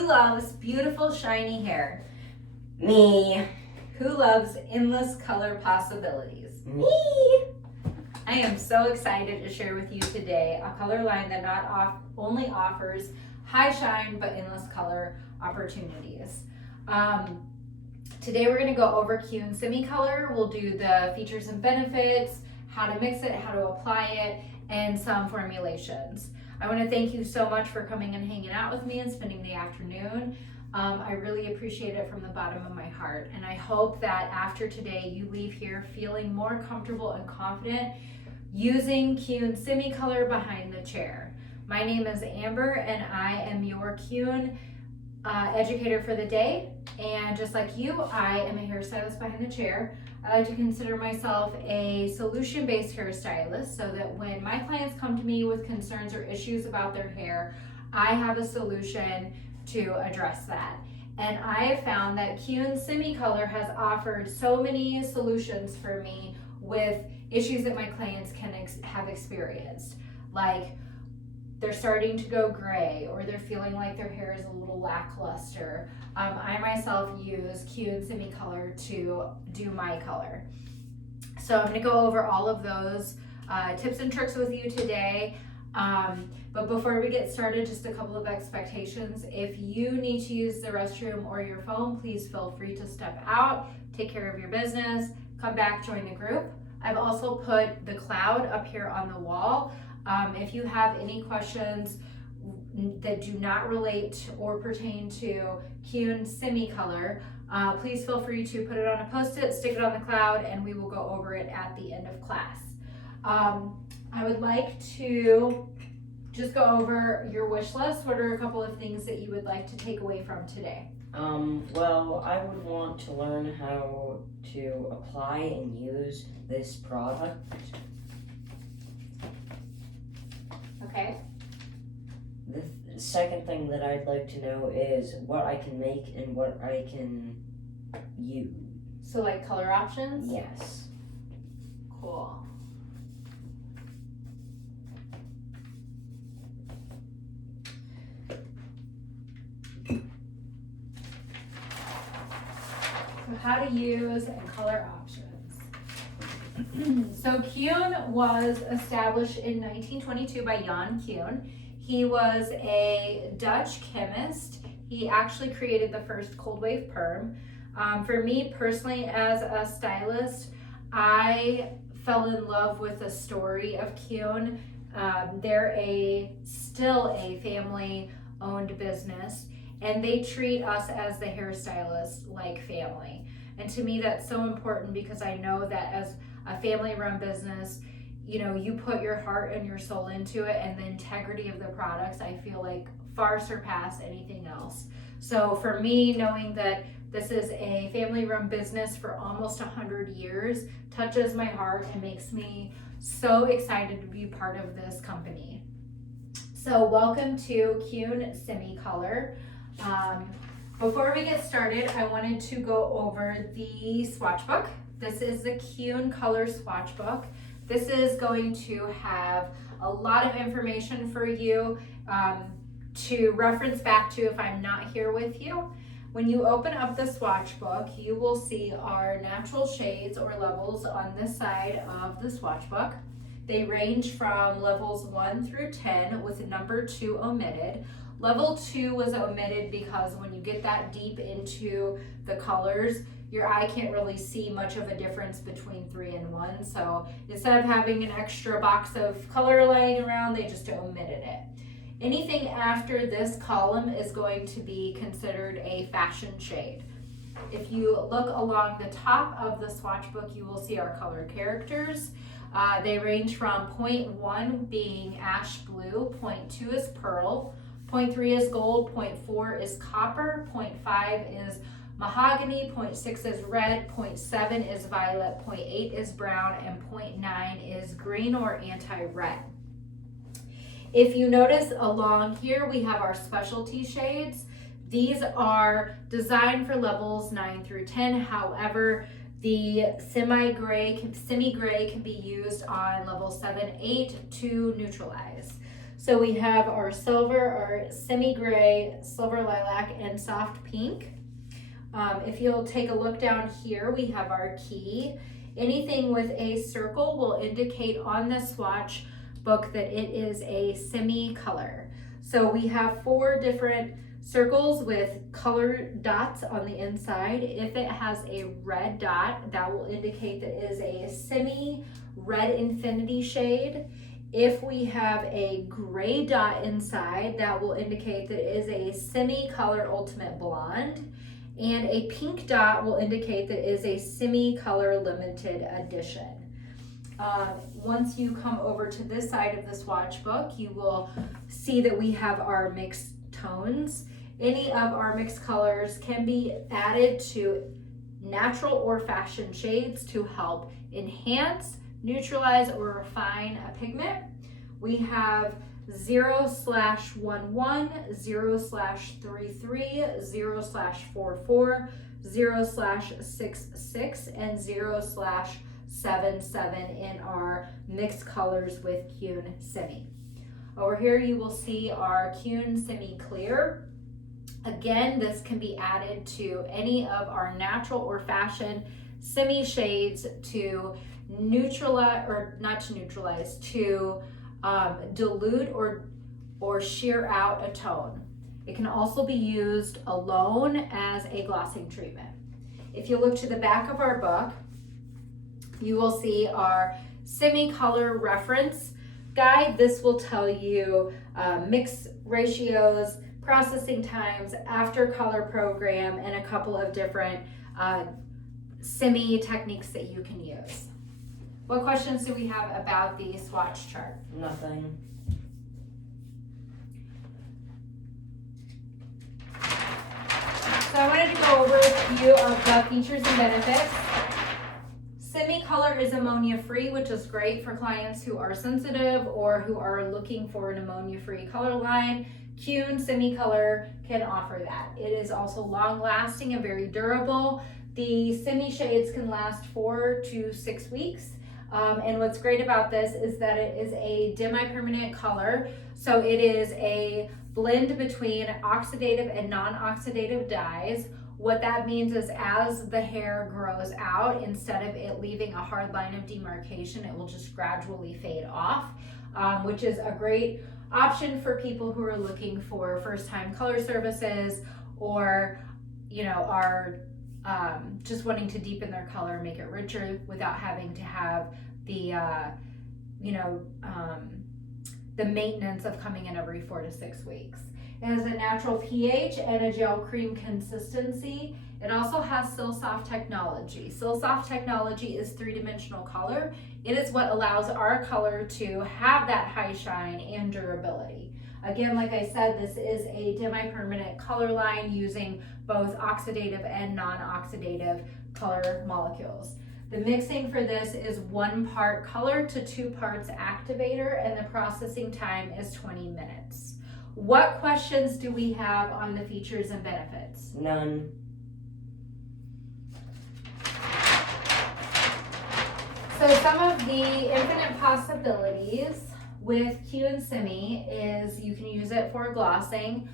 Who loves beautiful shiny hair? Me. Who loves endless color possibilities? Me. I am so excited to share with you today a color line that not only offers high shine but endless color opportunities. Today we're going to go over Keune Semi-Color. We'll do the features and benefits, how to mix it, how to apply it, and some formulations. I want to thank you so much for coming and hanging out with me and spending the afternoon. I really appreciate it from the bottom of my heart, and I hope that after today you leave here feeling more comfortable and confident using Keune Semi-Color behind the chair. My name is Amber and I am your Keune educator for the day, and just like you, I am a hairstylist behind the chair. I like to consider myself a solution-based hairstylist so that when my clients come to me with concerns or issues about their hair, I have a solution to address that. And I have found that Keune Semi-Color has offered so many solutions for me with issues that my clients can have experienced, like they're starting to go gray or they're feeling like their hair is a little lackluster. I myself use Keune Semi-Color to do my color. So I'm going to go over all of those tips and tricks with you today. But before we get started, just a couple of expectations. If you need to use the restroom or your phone, please feel free to step out, take care of your business, come back, join the group. I've also put the cloud up here on the wall. If you have any questions that do not relate or pertain to Keune Semi-Color, please feel free to put it on a post-it, stick it on the cloud, and we will go over it at the end of class. I would like to just go over your wish list. What are a couple of things that you would like to take away from today? Well, I would want to learn how to apply and use this product. Okay. The second thing that I'd like to know is what I can make and what I can use. So like color options? Yes. Cool. So how to use and color options. So Keune was established in 1922 by Jan Keune. He was a Dutch chemist. He actually created the first cold wave perm. For me personally, as a stylist, I fell in love with the story of Keune. They're still a family-owned business, and they treat us as the hairstylists like family. And to me, that's so important because I know that as a family-run business, you put your heart and your soul into it, and the integrity of the products, I feel like, far surpass anything else. So for me, knowing that this is a family-run business for almost 100 years touches my heart and makes me so excited to be part of this company. So welcome to Keune Semi-Color. Before we get started, I wanted to go over the swatch book. This is the Keune Color Swatch Book. This is going to have a lot of information for you to reference back to if I'm not here with you. When you open up the swatch book, you will see our natural shades or levels on this side of the swatch book. They range from levels 1 through 10 with number 2 omitted. Level 2 was omitted because when you get that deep into the colors, your eye can't really see much of a difference between 3 and 1. So instead of having an extra box of color laying around, they just omitted it. Anything after this column is going to be considered a fashion shade. If you look along the top of the swatch book, you will see our color characters. They range from 0.1 being ash blue, 0.2 is pearl, 0.3 is gold, 0.4 is copper, 0.5 is mahogany, 0.6 is red, 0.7 is violet, 0.8 is brown, and 0.9 is green or anti-red. If you notice along here, we have our specialty shades. These are designed for levels 9 through 10. However, the semi-gray can be used on level 7, 8 to neutralize. So we have our silver, our semi-gray, silver lilac, and soft pink. If you'll take a look down here, we have our key. Anything with a circle will indicate on the swatch book that it is a semi-color. So we have 4 different circles with colored dots on the inside. If it has a red dot, that will indicate that it is a semi-red infinity shade. If we have a gray dot inside, that will indicate that it is a semi-color ultimate blonde. And a pink dot will indicate that it is a semi-color limited edition. Once you come over to this side of the swatch book, you will see that we have our mixed tones. Any of our mixed colors can be added to natural or fashion shades to help enhance, neutralize, or refine a pigment. We have 0/11, 0/33, 0/44, 0/66, and 0/77 in our mixed colors with Keune Semi. Over here you will see our Keune Semi Clear. Again, this can be added to any of our natural or fashion semi shades to neutralize, or not to neutralize, to dilute or shear out a tone. It can also be used alone as a glossing treatment. If you look to the back of our book, you will see our semi-color reference guide. This will tell you mix ratios, processing times, after color program, and a couple of different semi techniques that you can use. What questions do we have about the swatch chart? Nothing. So I wanted to go over a few of the features and benefits. Semi-color is ammonia-free, which is great for clients who are sensitive or who are looking for an ammonia-free color line. Keune Semi-Color can offer that. It is also long-lasting and very durable. The semi shades can last 4 to 6 weeks. And what's great about this is that it is a demi-permanent color. So it is a blend between oxidative and non-oxidative dyes. What that means is as the hair grows out, instead of it leaving a hard line of demarcation, it will just gradually fade off, which is a great option for people who are looking for first-time color services, or are just wanting to deepen their color, make it richer without having to have the the maintenance of coming in every 4 to 6 weeks. It has a natural pH and a gel cream consistency. It also has Silsoft technology. Silsoft technology is 3-dimensional color. It is what allows our color to have that high shine and durability. Again, like I said, this is a demi-permanent color line using both oxidative and non-oxidative color molecules. The mixing for this is 1 part color to 2 parts activator, and the processing time is 20 minutes. What questions do we have on the features and benefits? None. So some of the infinite possibilities with Keune Semi is you can use it for glossing.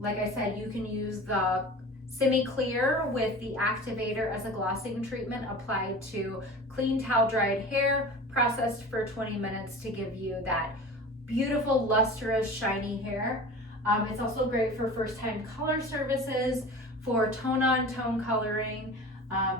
Like I said, you can use the semi-clear with the activator as a glossing treatment applied to clean towel dried hair, processed for 20 minutes to give you that beautiful lustrous shiny hair. It's also great for first time color services, for tone on tone coloring.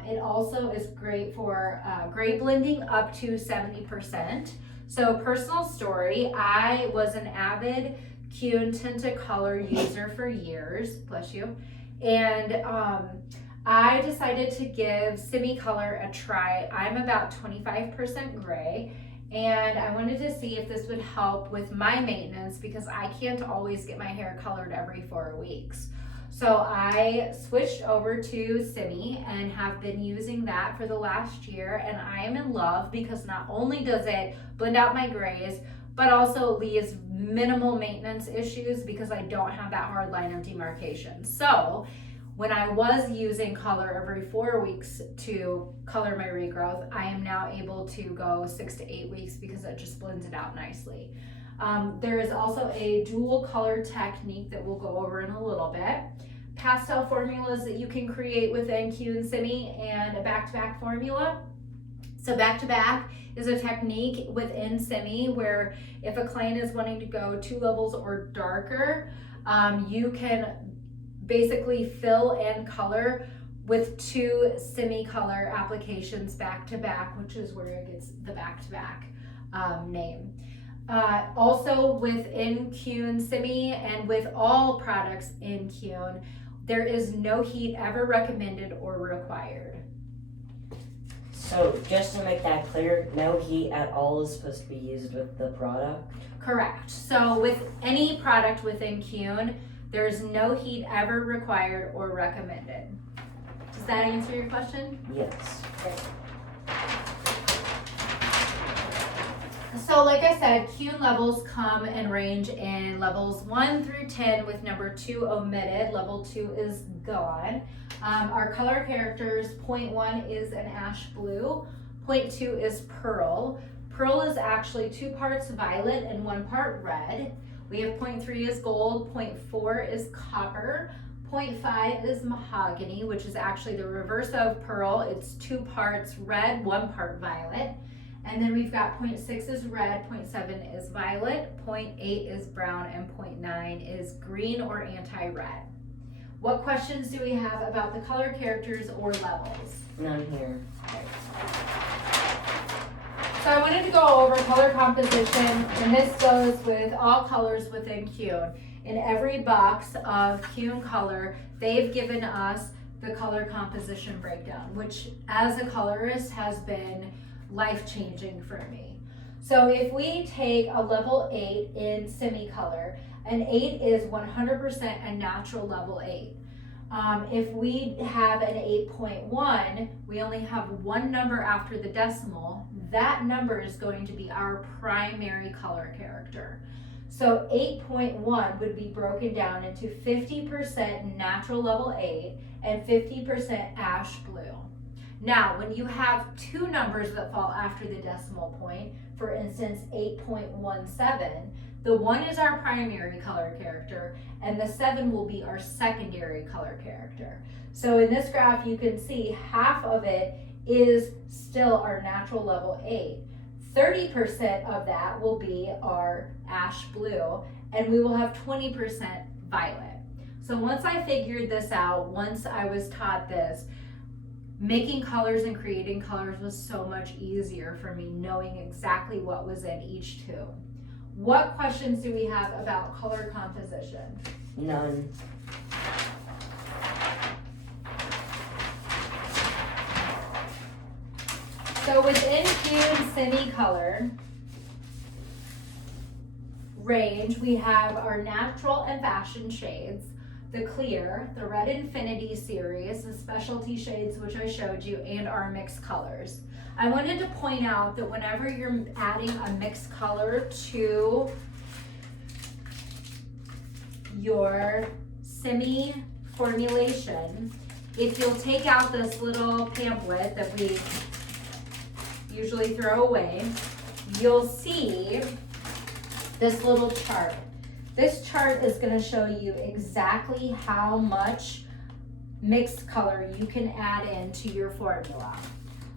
It also is great for gray blending up to 70%. So personal story, I was an avid Keune tinted color user for years, bless you. And I decided to give semi-color a try. I'm about 25% gray, and I wanted to see if this would help with my maintenance because I can't always get my hair colored every 4 weeks. So I switched over to Semi and have been using that for the last year, and I am in love because not only does it blend out my grays, but also leaves minimal maintenance issues because I don't have that hard line of demarcation. So when I was using color every 4 weeks to color my regrowth, I am now able to go 6 to 8 weeks because it just blends it out nicely. There is also a dual color technique that we'll go over in a little bit. Pastel formulas that you can create within Keune Semi, and a back-to-back formula. So back-to-back is a technique within Semi where if a client is wanting to go 2 levels or darker, you can basically fill and color with 2 semi-color applications back-to-back, which is where it gets the back-to-back name. Also within Keune Semi and with all products in Keune, there is no heat ever recommended or required. So just to make that clear, no heat at all is supposed to be used with the product? Correct. So with any product within Keune, there's no heat ever required or recommended. Does that answer your question? Yes. Great. So like I said, Keune levels come and range in levels 1 through 10 with number 2 omitted. Level 2 is gone. Our color characters, point 1 is an ash blue, point 2 is pearl. Pearl is actually 2 parts violet and 1 part red. We have point 3 is gold, point 4 is copper, point 5 is mahogany, which is actually the reverse of pearl. It's 2 parts red, 1 part violet. And then we've got point 6 is red, point 7 is violet, point 8 is brown, and point 9 is green or anti-red. What questions do we have about the color characters or levels? None here. So I wanted to go over color composition, and this goes with all colors within Keune. In every box of Keune color, they've given us the color composition breakdown, which as a colorist has been life-changing for me. So if we take a level 8 in semi-color, an 8 is 100% a natural level 8. If we have an 8.1, we only have 1 number after the decimal. That number is going to be our primary color character. So 8.1 would be broken down into 50% natural level 8 and 50% ash blue. Now, when you have 2 numbers that fall after the decimal point, for instance, 8.17, the 1 is our primary color character, and the 7 will be our secondary color character. So in this graph, you can see half of it is still our natural level 8. 30% of that will be our ash blue, and we will have 20% violet. So once I figured this out, once I was taught this, making colors and creating colors was so much easier for me, knowing exactly what was in each tube. What questions do we have about color composition? None. So within Keune semi-color range, we have our natural and fashion shades, the clear, the Red Infinity series, the specialty shades which I showed you, and our mixed colors. I wanted to point out that whenever you're adding a mixed color to your semi formulation, if you'll take out this little pamphlet that we usually throw away, you'll see this little chart. This chart is going to show you exactly how much mixed color you can add into your formula.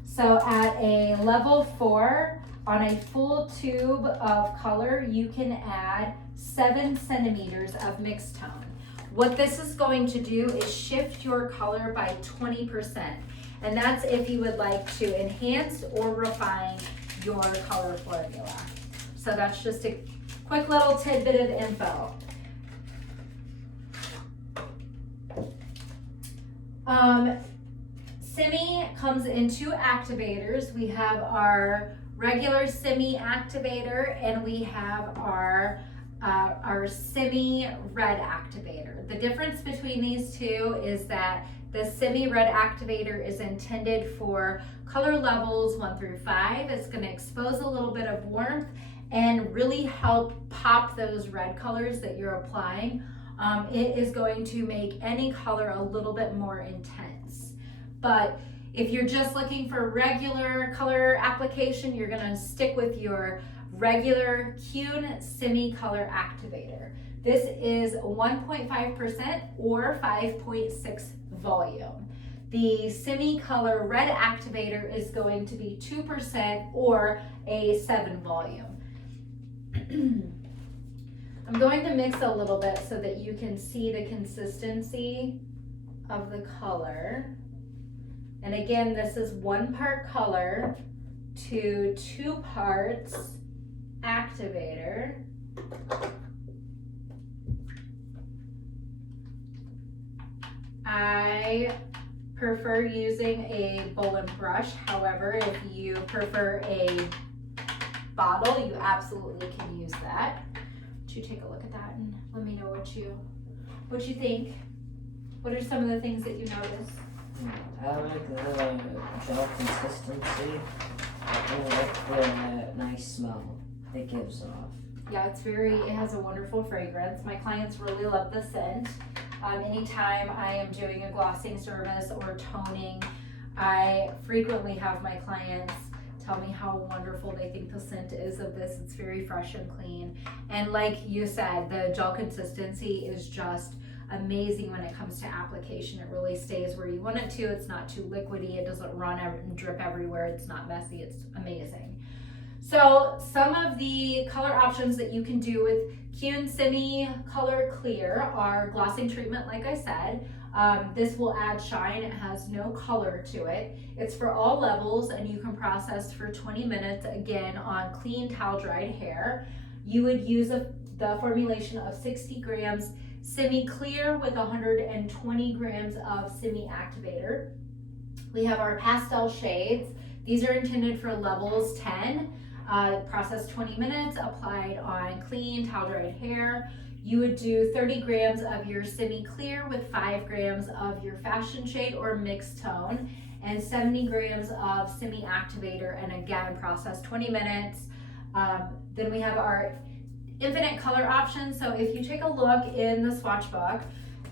So at a level 4, on a full tube of color, you can add 7 centimeters of mixed tone. What this is going to do is shift your color by 20%. And that's if you would like to enhance or refine your color formula. So that's just a quick little tidbit of info. Semi comes in 2 activators. We have our regular semi activator, and we have our semi red activator. The difference between these 2 is that the semi red activator is intended for color levels 1 through 5. It's going to expose a little bit of warmth and really help pop those red colors that you're applying. It is going to make any color a little bit more intense. But if you're just looking for regular color application, you're gonna stick with your regular Keune Semi-Color Activator. This is 1.5% or 5.6 volume. The Semi-Color Red Activator is going to be 2% or a 7 volume. I'm going to mix a little bit so that you can see the consistency of the color. And again, this is 1 part color to 2 parts activator. I prefer using a bowl and brush. However, if you prefer a bottle, you absolutely can use that. Would you take a look at that and let me know what you think? What are some of the things that you notice? I like the gel consistency. I like the nice smell it gives off. Yeah, it has a wonderful fragrance. My clients really love the scent. Anytime I am doing a glossing service or toning, I frequently have my clients tell me how wonderful they think the scent is of this. It's very fresh and clean. And like you said, the gel consistency is just amazing when it comes to application. It really stays where you want it to. It's not too liquidy. It doesn't run and drip everywhere. It's not messy. It's amazing. So some of the color options that you can do with Keune Semi-Color Clear are glossing treatment, like I said. This will add shine. It has no color to it. It's for all levels, and you can process for 20 minutes, again, on clean towel-dried hair. You would use the formulation of 60 grams semi-clear with 120 grams of semi-activator. We have our pastel shades. These are intended for levels 10. Processed 20 minutes, applied on clean towel-dried hair. You would do 30 grams of your semi-clear with 5 grams of your fashion shade or mixed tone, and 70 grams of semi-activator, and again, process 20 minutes. Then we have our infinite color options. So if you take a look in the swatch book,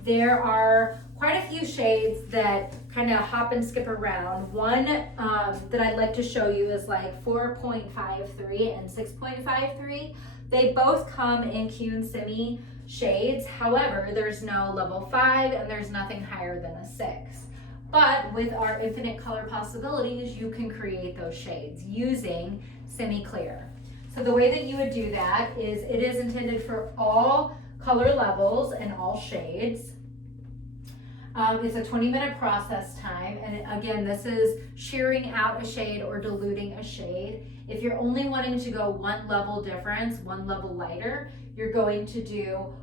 there are quite a few shades that kind of hop and skip around. One that I'd like to show you is like 4.53 and 6.53. They both come in Keune Semi shades. However, there's no level 5 and there's nothing higher than a 6. But with our infinite color possibilities, you can create those shades using semi-clear. So the way that you would do that is it is intended for all color levels and all shades. It's a 20-minute process time, and again, this is shearing out a shade or diluting a shade. If you're only wanting to go one level difference, one level lighter, you're going to do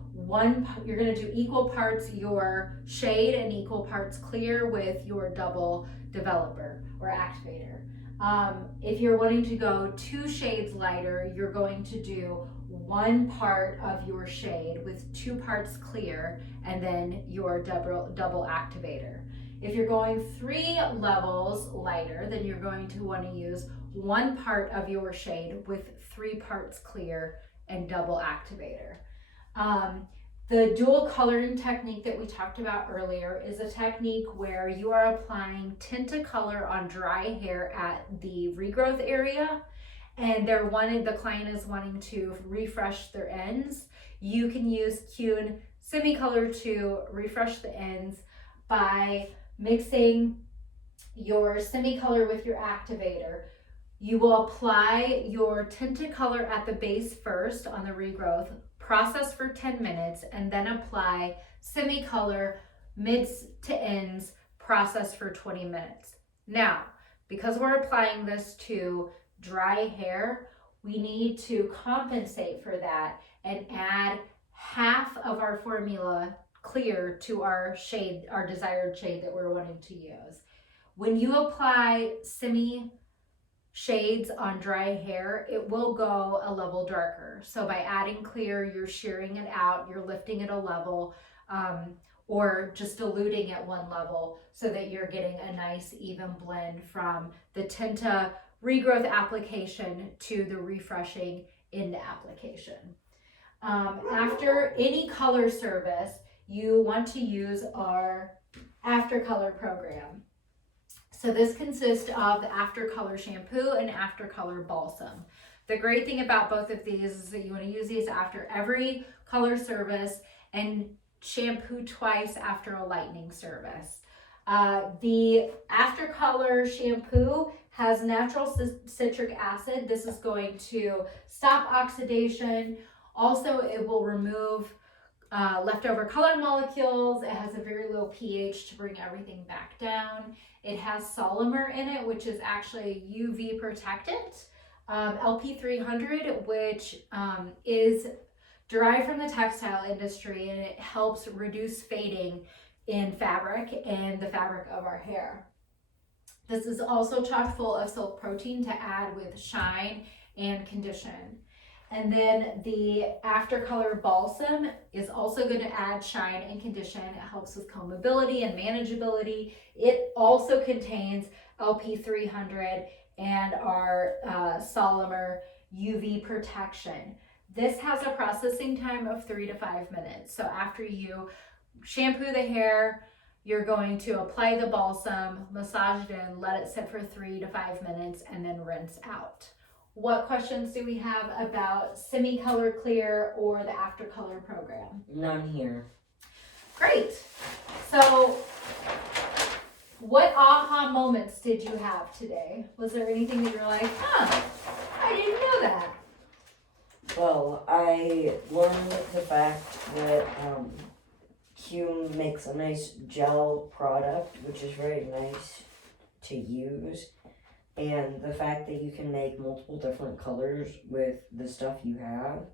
equal parts your shade and equal parts clear with your double developer or activator. If you're wanting to go 2 shades lighter, you're going to do 1 part of your shade with 2 parts clear and then your double activator. If you're going 3 levels lighter, then you're going to want to use 1 part of your shade with 3 parts clear and double activator. The dual coloring technique that we talked about earlier is a technique where you are applying Tint-A-Color on dry hair at the regrowth area, and the client is wanting to refresh their ends. You can use Keune Semi-Color to refresh the ends by mixing your semi-color with your activator. You will apply your Tint-A-Color at the base first on the regrowth, process for 10 minutes, and then apply semi-color mids to ends, process for 20 minutes. Now, because we're applying this to dry hair, we need to compensate for that and add half of our formula clear to our shade, our desired shade that we're wanting to use. When you apply semi shades on dry hair, it will go a level darker. So by adding clear, you're shearing it out, you're lifting it a level, or just diluting at 1 level so that you're getting a nice even blend from the Tinta regrowth application to the refreshing end application. After any color service, you want to use our After Color program. So this consists of the After Color shampoo and After Color balsam. The great thing about both of these is that you want to use these after every color service and shampoo twice after a lightning service. The after color shampoo has natural citric acid. This is going to stop oxidation. Also, it will remove leftover color molecules. It has a very low pH to bring everything back down. It has Solimer in it, which is actually a UV protectant. LP300, which is derived from the textile industry, and it helps reduce fading in fabric and the fabric of our hair. This is also chock full of silk protein to add with shine and condition. And then the after color balsam is also going to add shine and condition. It helps with combability and manageability. It also contains LP300 and our Solimer UV protection. This has a processing time of 3 to 5 minutes. So after you shampoo the hair, you're going to apply the balsam, massage it in, let it sit for 3 to 5 minutes, and then rinse out. What questions do we have about semi-color clear or the after color program? None here. Great. So what aha moments did you have today? Was there anything that you're like, I didn't know that? Well, I learned the fact that Keune makes a nice gel product, which is very nice to use. And the fact that you can make multiple different colors with the stuff you have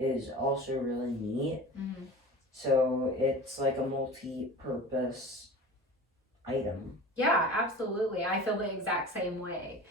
is also really neat. Mm-hmm. So it's like a multi-purpose item. Yeah, absolutely. I feel the exact same way.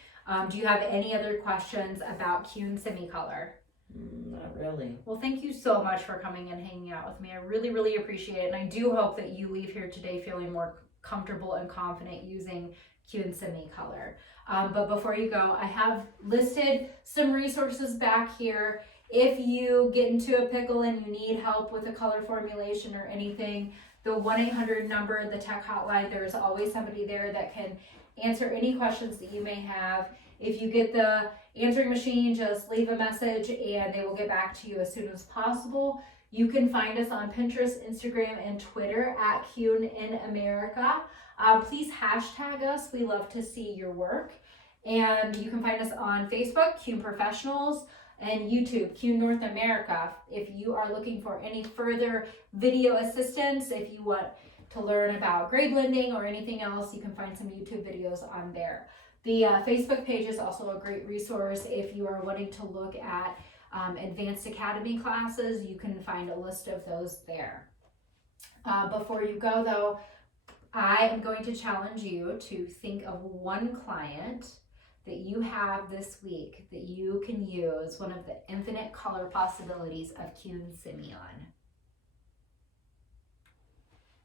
Do you have any other questions about Keune Semi-Color? Not really. Well, thank you so much for coming and hanging out with me. I really, really appreciate it. And I do hope that you leave here today feeling more comfortable and confident using Keune Semi-Color. But before you go, I have listed some resources back here. If you get into a pickle and you need help with a color formulation or anything, the 1-800 number, the tech hotline, there is always somebody there that can answer any questions that you may have. If you get the answering machine, just leave a message and they will get back to you as soon as possible. You can find us on Pinterest, Instagram, and Twitter at Keune in America. Please hashtag us. We love to see your work. And you can find us on Facebook, Keune Professionals, and YouTube, Keune North America. If you are looking for any further video assistance, if you want to learn about grade blending or anything else, you can find some YouTube videos on there. The Facebook page is also a great resource if you are wanting to look at advanced academy classes. You can find a list of those there. Before you go though, I am going to challenge you to think of one client that you have this week that you can use one of the infinite color possibilities of Keune Semi on.